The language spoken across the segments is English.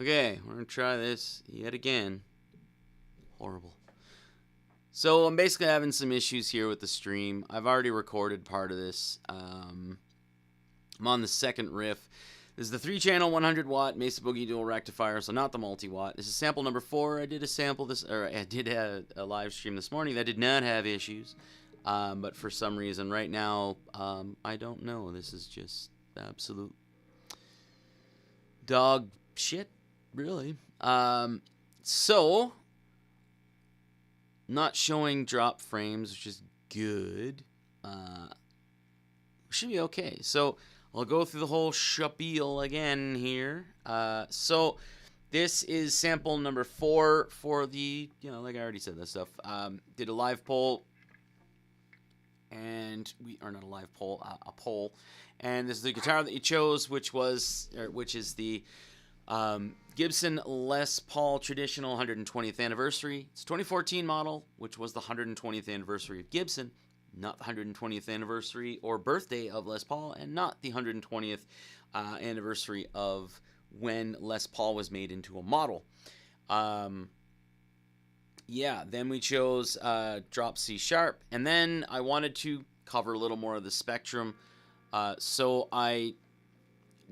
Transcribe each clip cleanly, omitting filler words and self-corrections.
Okay, we're gonna try this yet again. Horrible. So I'm basically having some issues here with the stream. I've already recorded part of this. I'm on the second riff. This is the 3-channel 100-watt Mesa Boogie dual rectifier, so not the multi-watt. This is sample number 4. I did a live stream this morning that did not have issues, but for some reason right now, I don't know. This is just absolute dog shit, really. So not showing drop frames, which is good. Should be okay. So I'll go through the whole spiel again here. So this is sample number 4 for the, like I already said, that stuff. Did a live poll, and we are not a live poll, a poll. And this is the guitar that you chose, which is the Gibson Les Paul Traditional 120th Anniversary. It's a 2014 model, which was the 120th anniversary of Gibson, not the 120th anniversary or birthday of Les Paul, and not the 120th anniversary of when Les Paul was made into a model. Yeah, then we chose drop C sharp, and then I wanted to cover a little more of the spectrum, so I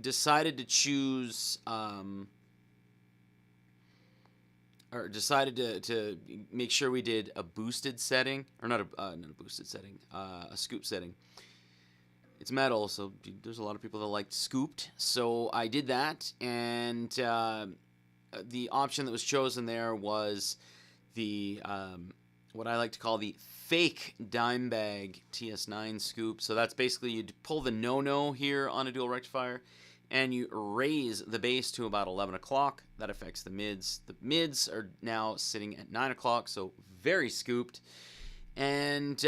decided to choose, or decided to make sure we did a boosted setting, or not a boosted setting, a scoop setting. It's metal, so there's a lot of people that like scooped, so I did that, and the option that was chosen there was the what I like to call the fake dime bag TS9 scoop. So that's basically you pull the no-no here on a dual rectifier, and you raise the bass to about 11 o'clock. That affects the mids. The mids are now sitting at 9 o'clock, so very scooped. And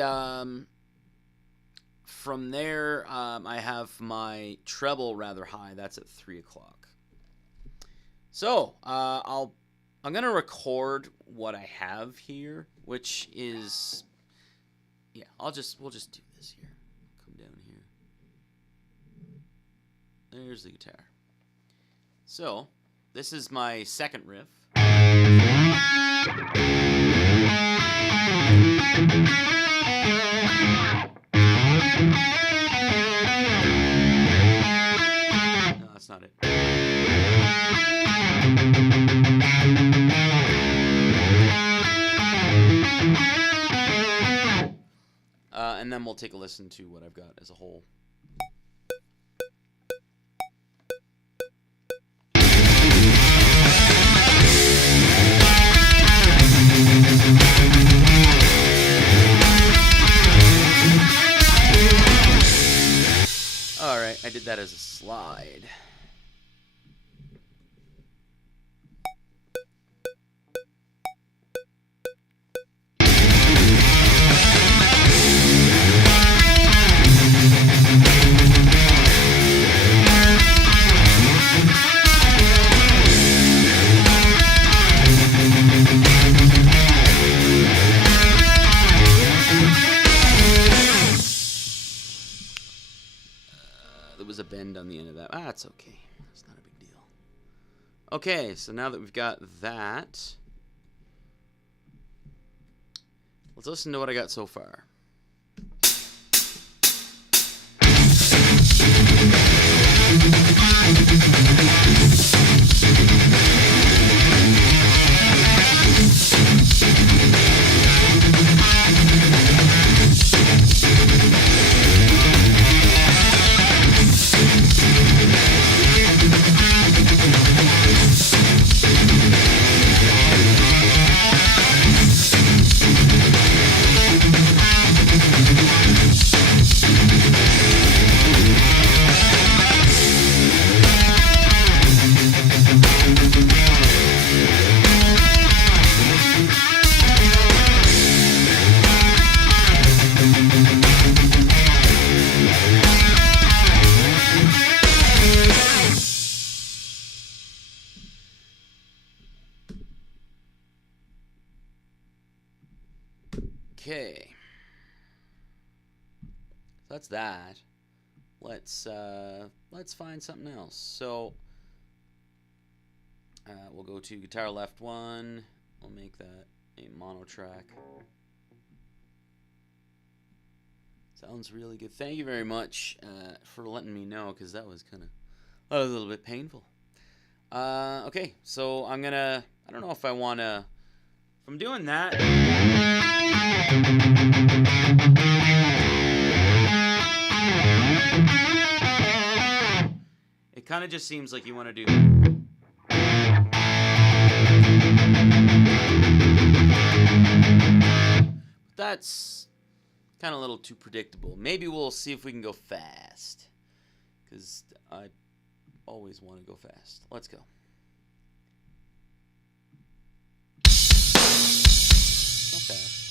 from there, I have my treble rather high. That's at 3 o'clock. So I'm gonna record what I have here, which is, yeah, we'll just do this here. Come down here. There's the guitar. So this is my second riff. No, that's not it. And then we'll take a listen to what I've got as a whole. Alright, I did that as a slide. A bend on the end of that. That's okay. That's not a big deal. Okay, so now that we've got that, let's listen to what I got so far. Okay, that's that. Let's find something else. So We'll go to guitar left 1. We'll make that a mono track. Sounds really good. Thank you very much for letting me know, because that was a little bit painful. Okay, so I'm gonna, I don't know if I wanna, if I'm doing that. It kind of just seems like you want to do. That's kind of a little too predictable. Maybe we'll see if we can go fast, because I always want to go fast. Let's go. Not fast.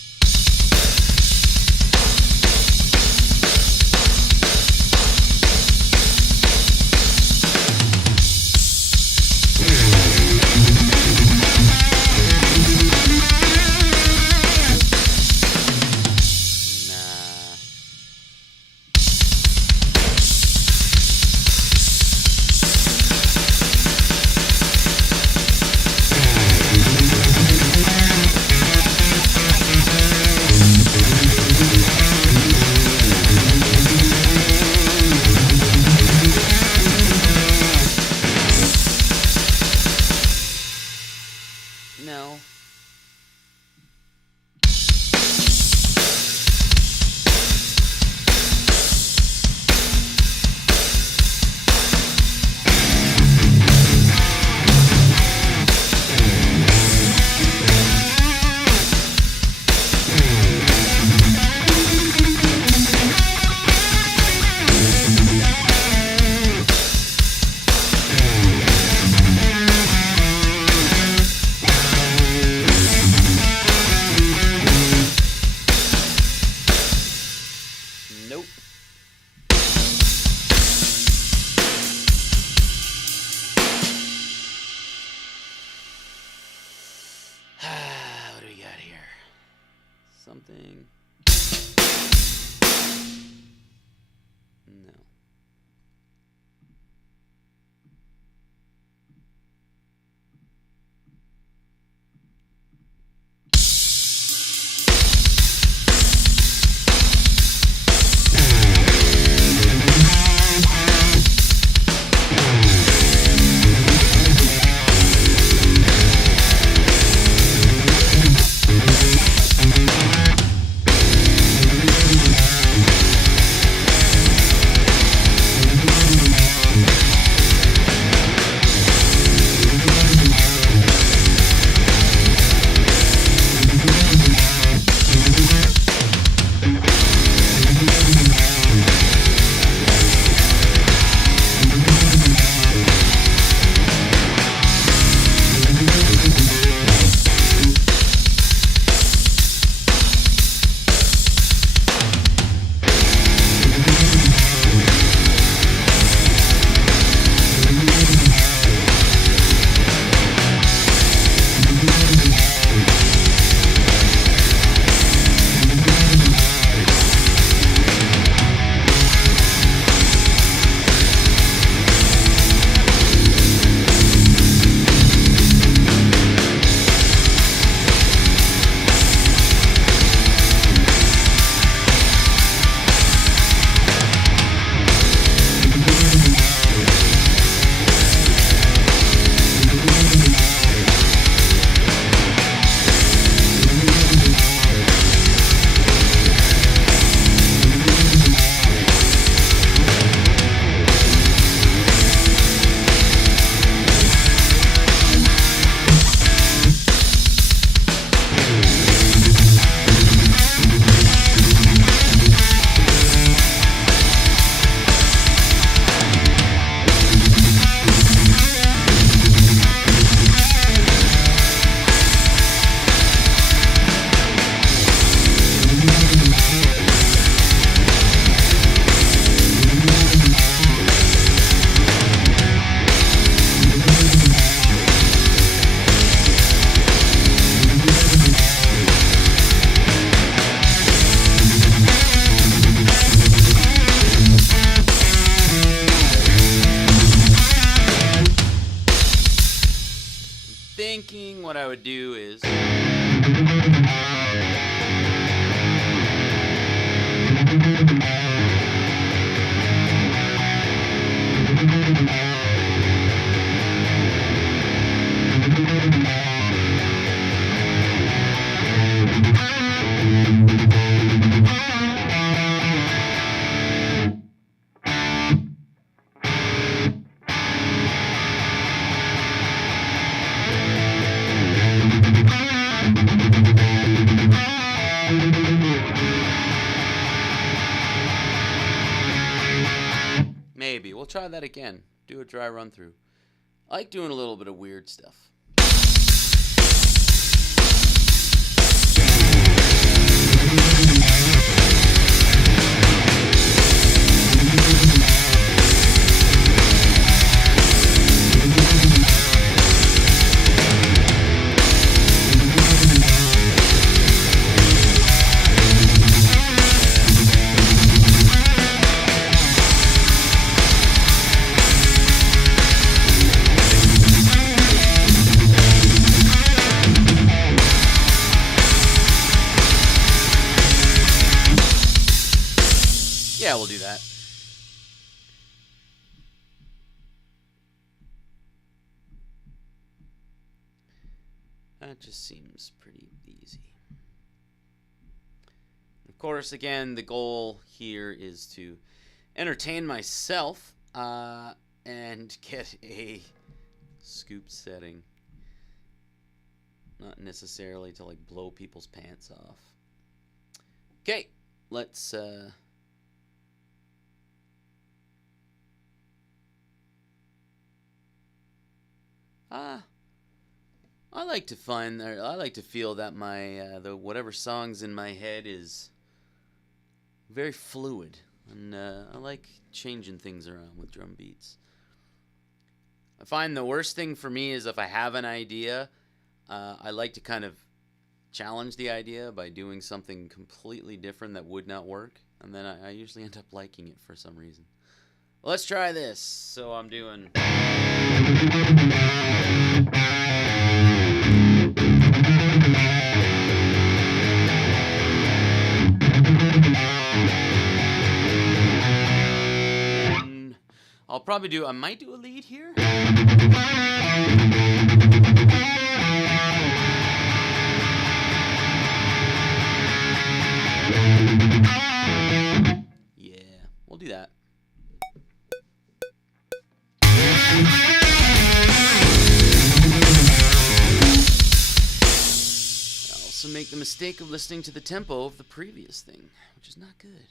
No. Nope. What do we got here? Something. No. what I would do is... Maybe. We'll try that again. Do a dry run through. I like doing a little bit of weird stuff. Yeah, we'll do that. That just seems pretty easy. Of course, again, the goal here is to entertain myself and get a scoop setting. Not necessarily to like blow people's pants off. Okay, let's I like to find, or I like to feel that my the whatever song's in my head is very fluid, and I like changing things around with drum beats. I find the worst thing for me is if I have an idea, I like to kind of challenge the idea by doing something completely different that would not work, and then I usually end up liking it for some reason. Let's try this. So I'm doing... I'll probably do... I might do a lead here. Yeah, we'll do that. I also make the mistake of listening to the tempo of the previous thing, which is not good.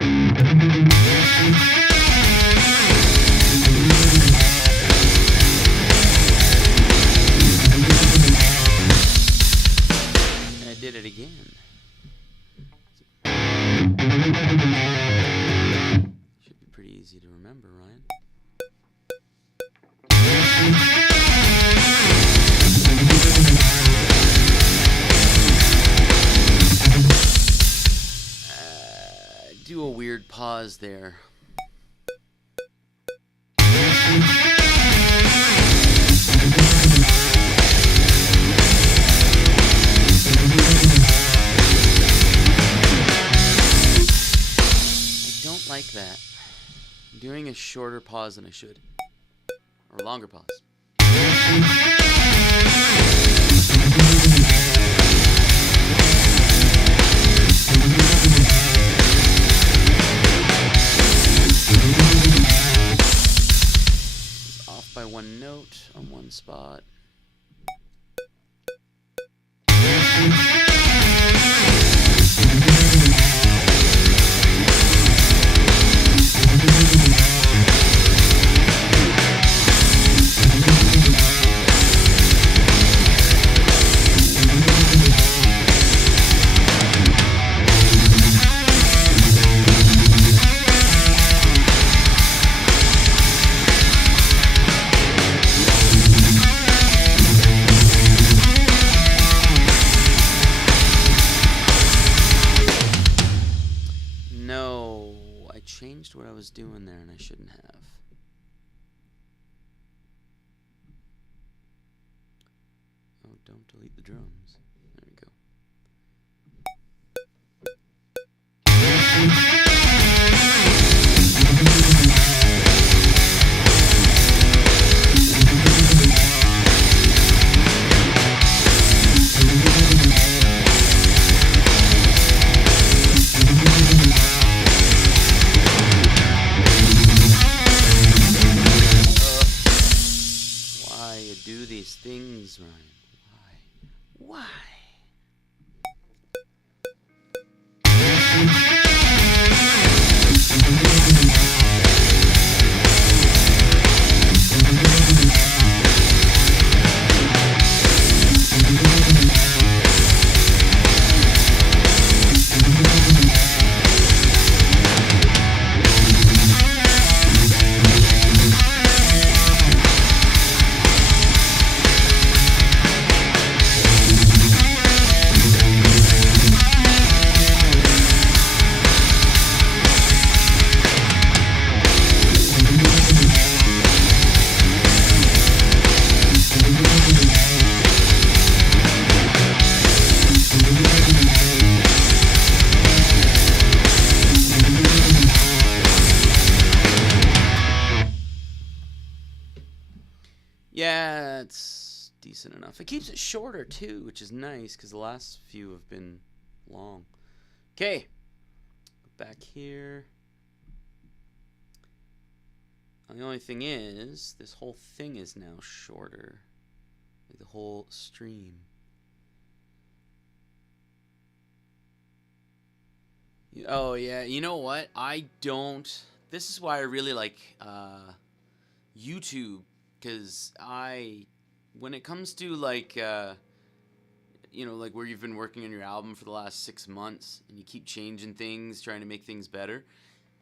And I did it again. Should be pretty easy to remember, Ryan. Do a weird pause there. I don't like that. I'm doing a shorter pause than I should. Or a longer pause. It's off by one note on one spot. Changed what I was doing there, and I shouldn't have. don't delete the drums. There we go. Do these things, Ryan. Why? Yeah, it's decent enough. It keeps it shorter too, which is nice because the last few have been long. Okay, back here. The only thing is, this whole thing is now shorter, like the whole stream. Oh yeah, you know what? I don't. This is why I really like YouTube. Because when it comes to like, you know, like where you've been working on your album for the last 6 months and you keep changing things, trying to make things better.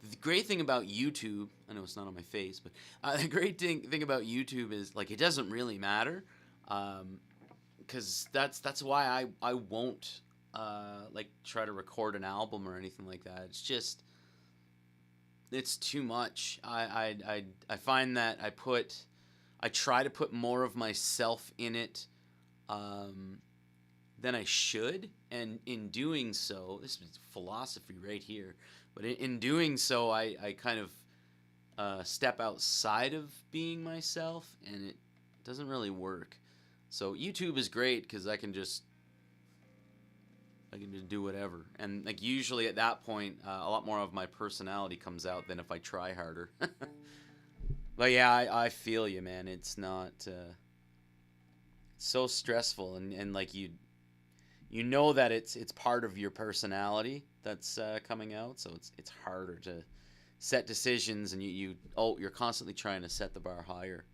The great thing about YouTube, I know it's not on my face, but the great thing about YouTube is like it doesn't really matter. Because that's why I won't like try to record an album or anything like that. It's just, it's too much. I find that I try to put more of myself in it than I should, and in doing so, this is philosophy right here, but in doing so, I kind of step outside of being myself, and it doesn't really work. So YouTube is great because I can just do whatever, and like usually at that point, a lot more of my personality comes out than if I try harder. But yeah, I feel you, man. It's not so stressful, and like you know that it's part of your personality that's coming out, so it's harder to set decisions, and you're constantly trying to set the bar higher.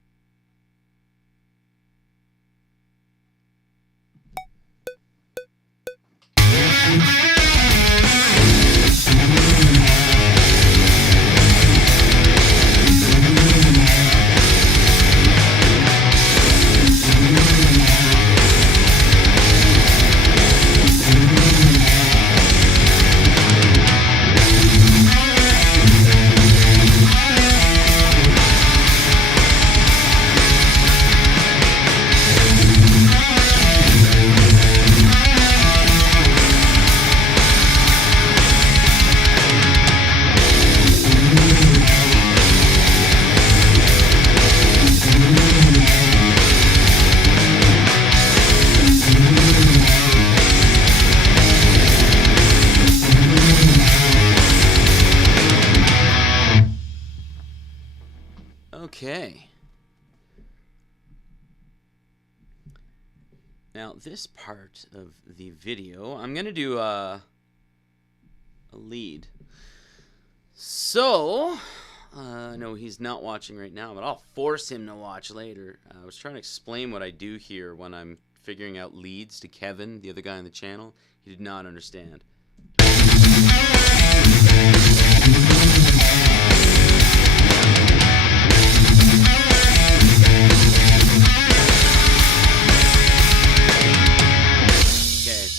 Okay. Now this part of the video, I'm going to do a lead. So, no, he's not watching right now, but I'll force him to watch later. I was trying to explain what I do here when I'm figuring out leads to Kevin, the other guy on the channel. He did not understand.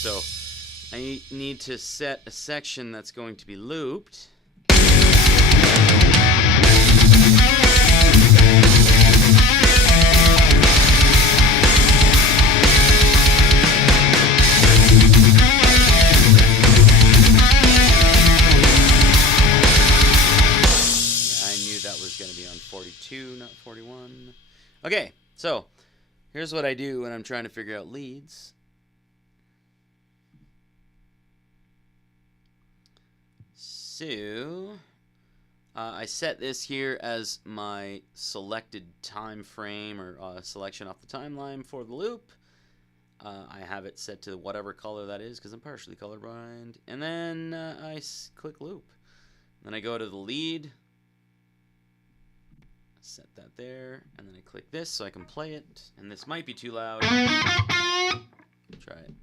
So I need to set a section that's going to be looped. Okay, so here's what I do when I'm trying to figure out leads. So I set this here as my selected time frame, or selection off the timeline for the loop. I have it set to whatever color that is because I'm partially colorblind. And then I click loop. Then I go to the lead. Set that there. And then I click this so I can play it. And this might be too loud. Try it.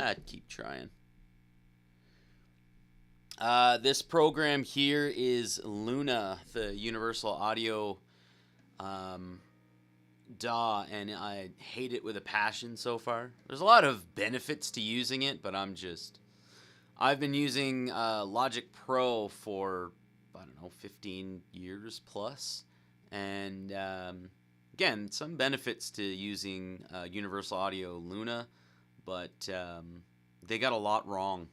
I'd keep trying. This program here is Luna, the Universal Audio DAW, and I hate it with a passion so far. There's a lot of benefits to using it, but I've been using Logic Pro for, I don't know, 15 years plus. And again, some benefits to using Universal Audio Luna, but they got a lot wrong.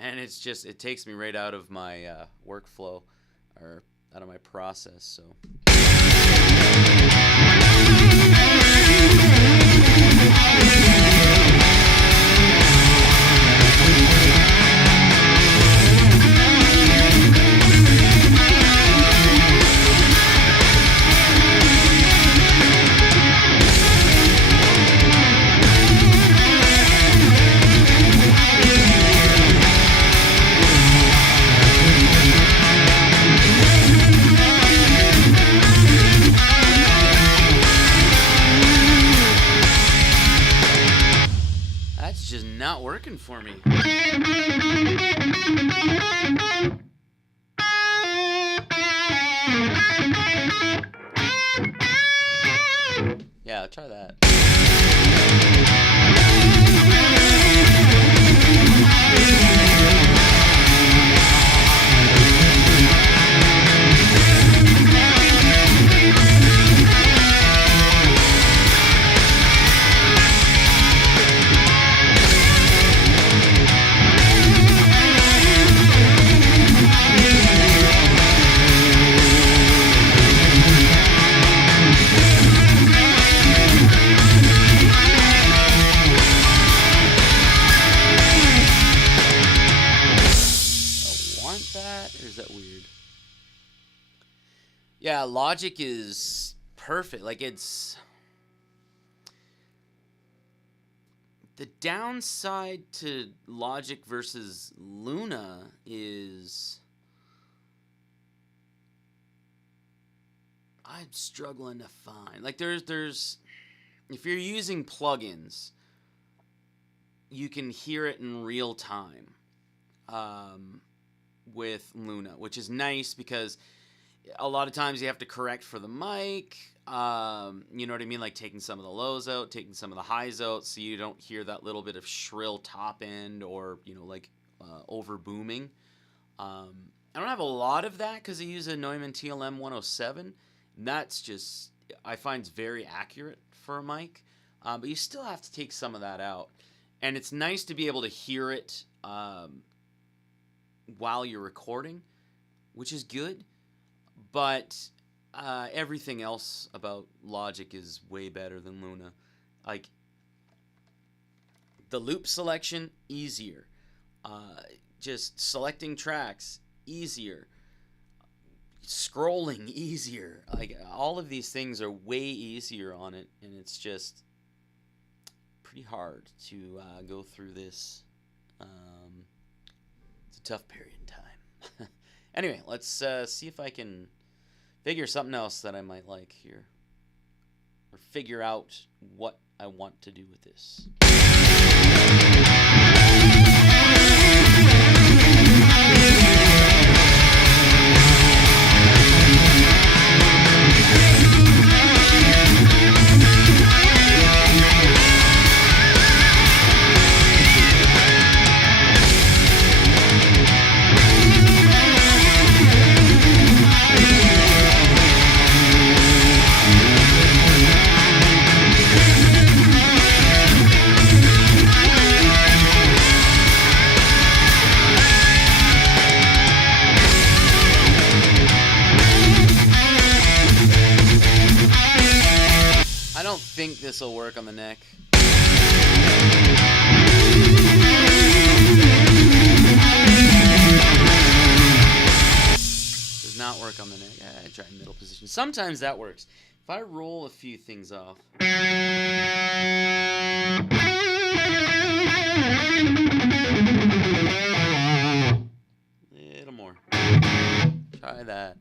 And it takes me right out of my workflow, or out of my process, so. Not working for me. Yeah, I'll try that. Yeah, Logic is perfect. Like, it's... The downside to Logic versus Luna is... I'm struggling to find. Like, there's... If you're using plugins, you can hear it in real time with Luna, which is nice because... A lot of times you have to correct for the mic, you know what I mean? Like taking some of the lows out, taking some of the highs out, so you don't hear that little bit of shrill top end or, you know, like over booming. I don't have a lot of that because I use a Neumann TLM 107. That's just, I find it's very accurate for a mic, but you still have to take some of that out. And it's nice to be able to hear it while you're recording, which is good. But everything else about Logic is way better than Luna. Like, the loop selection, easier. Just selecting tracks, easier. scrolling easier. Like, all of these things are way easier on it, and it's just pretty hard to go through this. It's a tough period in time. Anyway, let's see if I can figure something else that I might like here, or figure out what I want to do with this. I think this will work on the neck. Does not work on the neck. I try middle position. Sometimes that works. If I roll a few things off. A little more. Try that.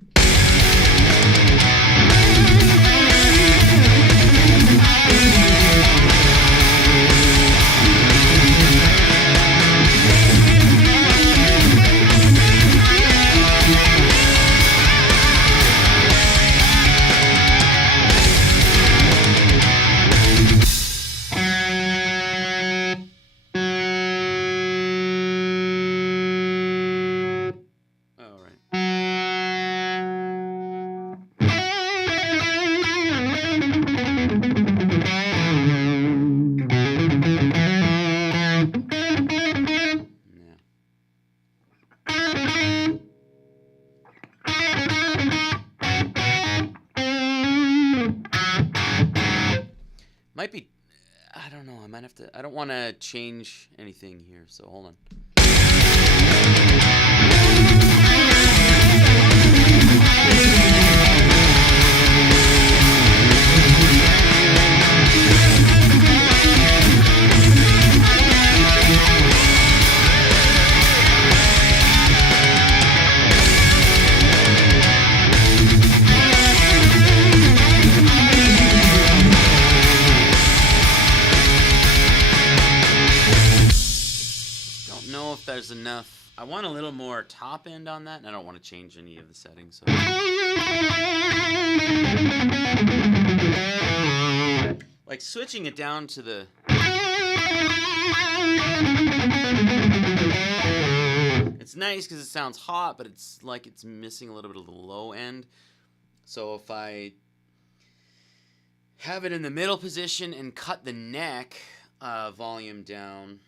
Might be, I don't know, I might have to, I don't want to change anything here, so hold on. There's enough. I want a little more top end on that, and I don't want to change any of the settings. So. Like switching it down to the. It's nice because it sounds hot, but it's like it's missing a little bit of the low end. So if I have it in the middle position and cut the neck volume down.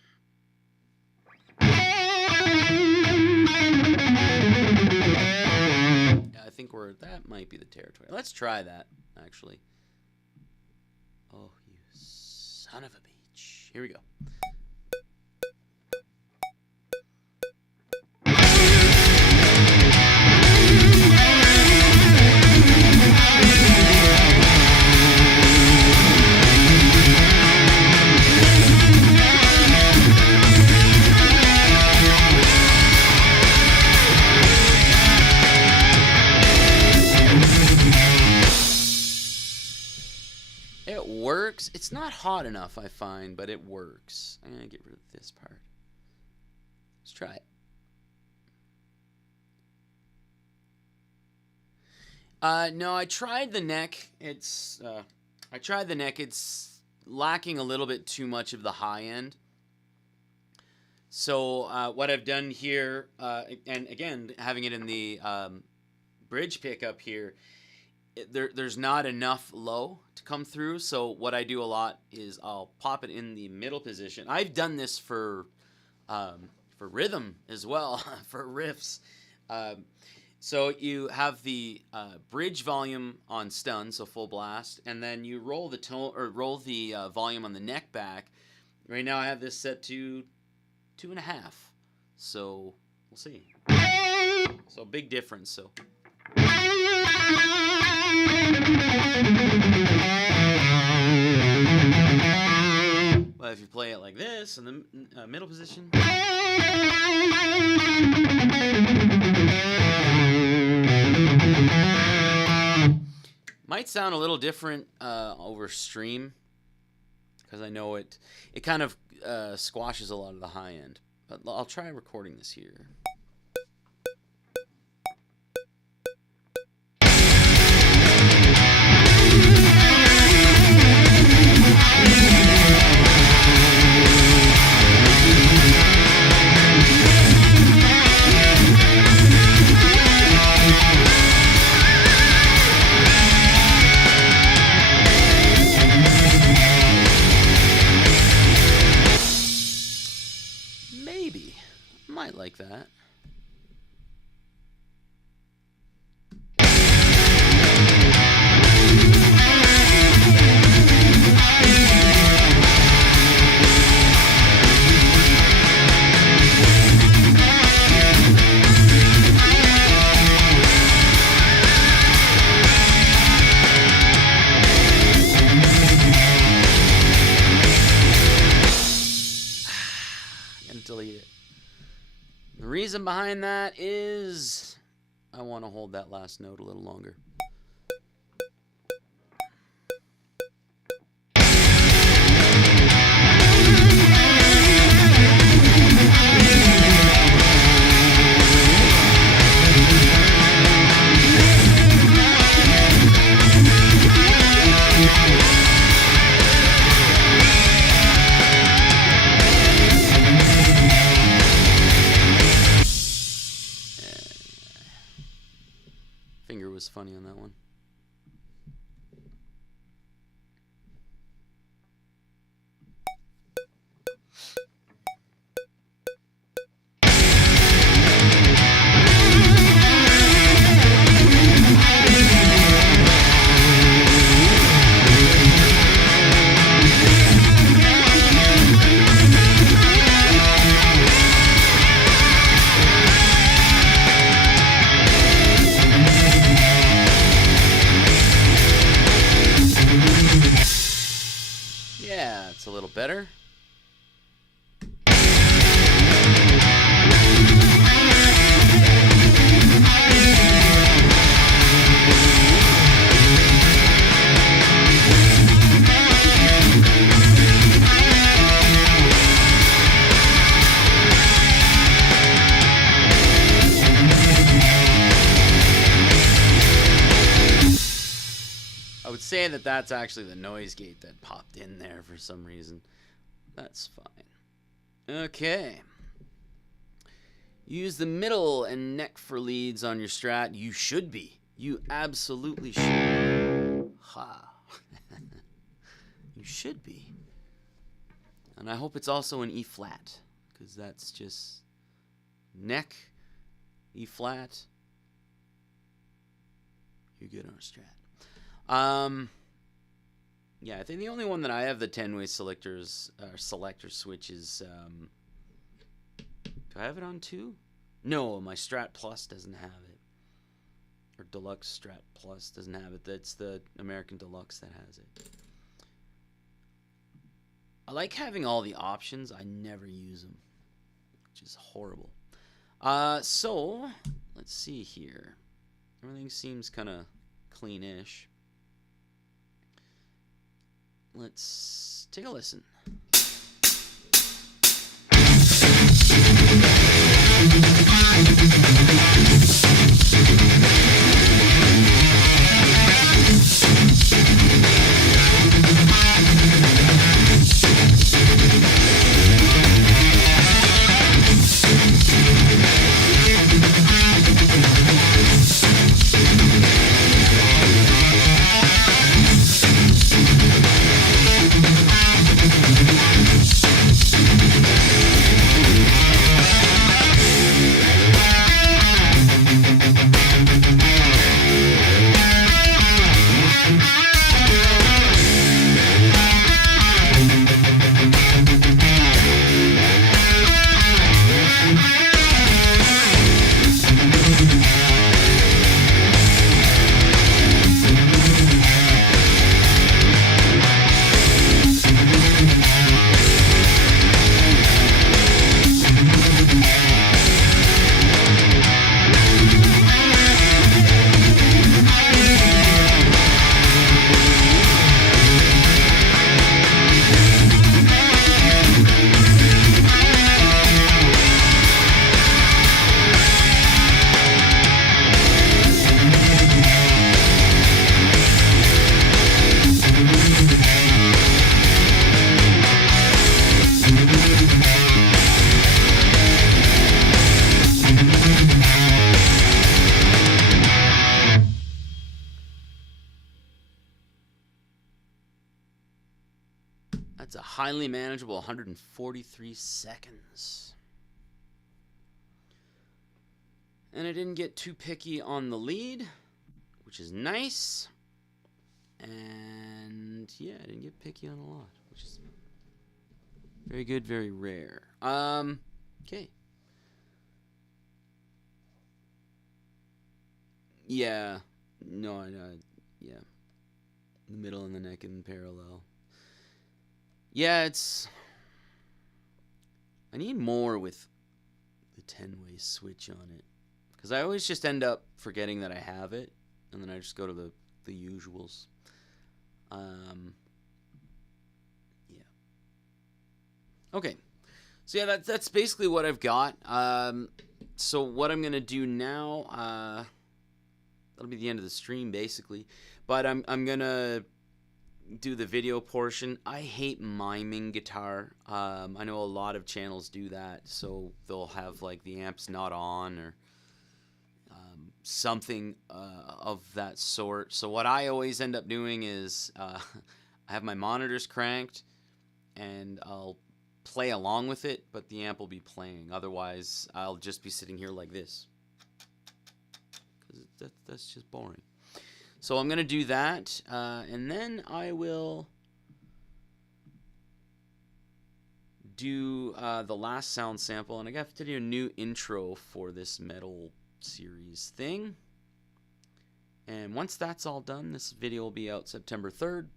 Yeah, I think that might be the territory. Let's try that, actually. Oh, you son of a bitch. Here we go. Works. It's not hot enough, I find, but it works. I'm gonna get rid of this part. Let's try it. No, I tried the neck. It's lacking a little bit too much of the high end. So what I've done here, and again, having it in the bridge pickup here, there's not enough low to come through. So what I do a lot is I'll pop it in the middle position. I've done this for rhythm as well, for riffs. So you have the bridge volume on stun, so full blast, and then you roll the tone or roll the volume on the neck back. Right now I have this set to 2.5. So we'll see. So big difference. So. But if you play it like this in the middle position, might sound a little different over stream, because I know it kind of squashes a lot of the high end. But I'll try recording this here. Like that. Delete it. The reason behind that is I want to hold that last note a little longer. Funny on that one. Better. I would say that that's actually the noise gate that popped in there for some reason. That's fine. Okay. Use the middle and neck for leads on your Strat. You should be. You absolutely should be. Ha. You should be. And I hope it's also an E flat, because that's just neck, E flat. You're good on a Strat. Yeah, I think the only one that I have the 10-way selector switch is, do I have it on 2? No, my Strat Plus doesn't have it. Or Deluxe Strat Plus doesn't have it. That's the American Deluxe that has it. I like having all the options. I never use them, which is horrible. So, let's see here. Everything seems kind of clean-ish. Let's take a listen. That's a highly manageable 143 seconds. And I didn't get too picky on the lead, which is nice. And yeah, I didn't get picky on a lot, which is very good, very rare. Okay. Yeah. No, yeah. The middle and the neck in parallel. Yeah, it's... I need more with the 10-way switch on it. Because I always just end up forgetting that I have it. And then I just go to the usuals. Yeah. Okay. So yeah, that's basically what I've got. So what I'm going to do now... that'll be the end of the stream, basically. But I'm going to do the video portion. I hate miming guitar. I know a lot of channels do that. So they'll have, like, the amps not on or something of that sort. So what I always end up doing is I have my monitors cranked, and I'll play along with it, but the amp will be playing. Otherwise, I'll just be sitting here like this. That's just boring. So I'm going to do that, and then I will do the last sound sample, and I have to do a new intro for this metal series thing. And once that's all done, this video will be out September 3rd.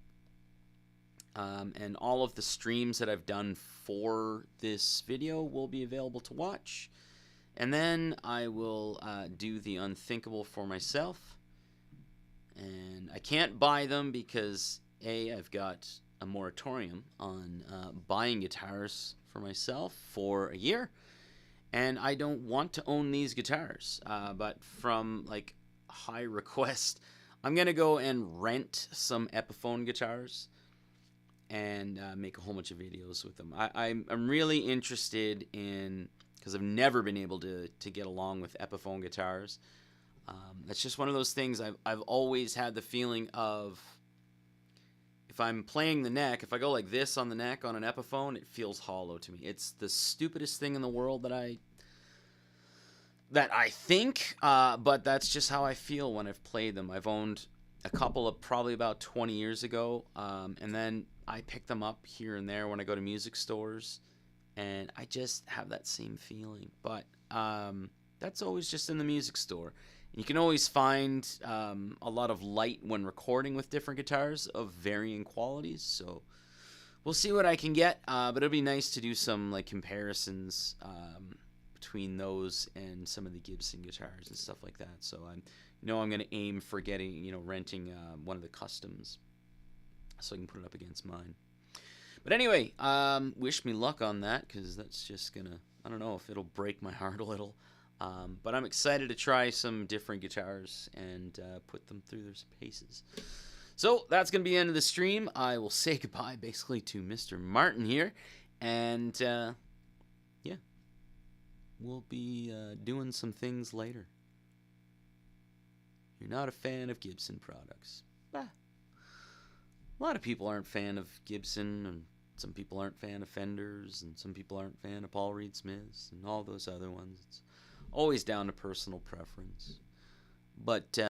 And all of the streams that I've done for this video will be available to watch. And then I will do the unthinkable for myself. And I can't buy them because, A, I've got a moratorium on buying guitars for myself for a year. And I don't want to own these guitars. But from, like, high request, I'm going to go and rent some Epiphone guitars and make a whole bunch of videos with them. I'm really interested in... because I've never been able to get along with Epiphone guitars. That's just one of those things I've always had the feeling of, if I'm playing the neck, if I go like this on the neck on an Epiphone, it feels hollow to me. It's the stupidest thing in the world that I think, but that's just how I feel when I've played them. I've owned a couple of probably about 20 years ago, and then I pick them up here and there when I go to music stores. And I just have that same feeling. But that's always just in the music store. And you can always find a lot of light when recording with different guitars of varying qualities. So we'll see what I can get. But it'll be nice to do some like comparisons between those and some of the Gibson guitars and stuff like that. So I'm going to aim for getting, renting one of the customs so I can put it up against mine. But anyway, wish me luck on that, because that's just going to, I don't know if it'll break my heart a little. But I'm excited to try some different guitars and put them through their paces. So that's going to be the end of the stream. I will say goodbye basically to Mr. Martin here. And yeah, we'll be doing some things later. You're not a fan of Gibson products. Bah. A lot of people aren't fan of Gibson, and some people aren't fan of Fenders, and some people aren't fan of Paul Reed Smiths, and all those other ones. It's always down to personal preference. But